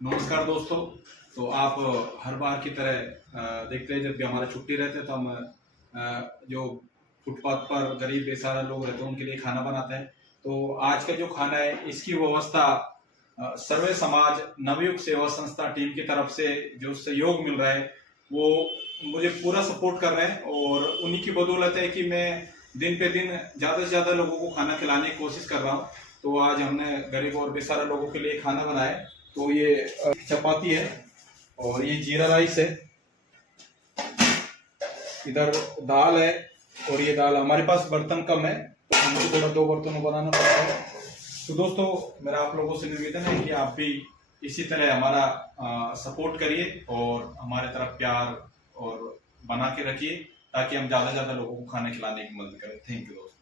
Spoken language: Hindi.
नमस्कार दोस्तों। तो आप हर बार की तरह देखते हैं जब भी हमारा छुट्टी रहते हैं तो हम जो फुटपाथ पर गरीब बेसहारा लोग रहते हैं उनके लिए खाना बनाते हैं। तो आज का जो खाना है इसकी व्यवस्था सर्वे समाज नवयुग सेवा संस्था टीम की तरफ से जो सहयोग मिल रहा है वो मुझे पूरा सपोर्ट कर रहे हैं और उन्हीं की बदौलत है कि मैं दिन पे दिन ज़्यादा से ज़्यादा लोगों को खाना खिलाने की कोशिश कर रहा हूँ। तो आज हमने गरीब और बेसहारा लोगों के लिए खाना बनाया। तो ये चपाती है और ये जीरा राइस है, इधर दाल है और ये दाल हमारे पास बर्तन कम है तो हमको थोड़ा 2 बर्तनों बनाना पड़ता है। तो दोस्तों मेरा आप लोगों से निवेदन है कि आप भी इसी तरह हमारा सपोर्ट करिए और हमारे तरफ प्यार और बना के रखिए ताकि हम ज़्यादा से ज़्यादा लोगों को खाना खिलाने की मदद करें। थैंक यू दोस्तों।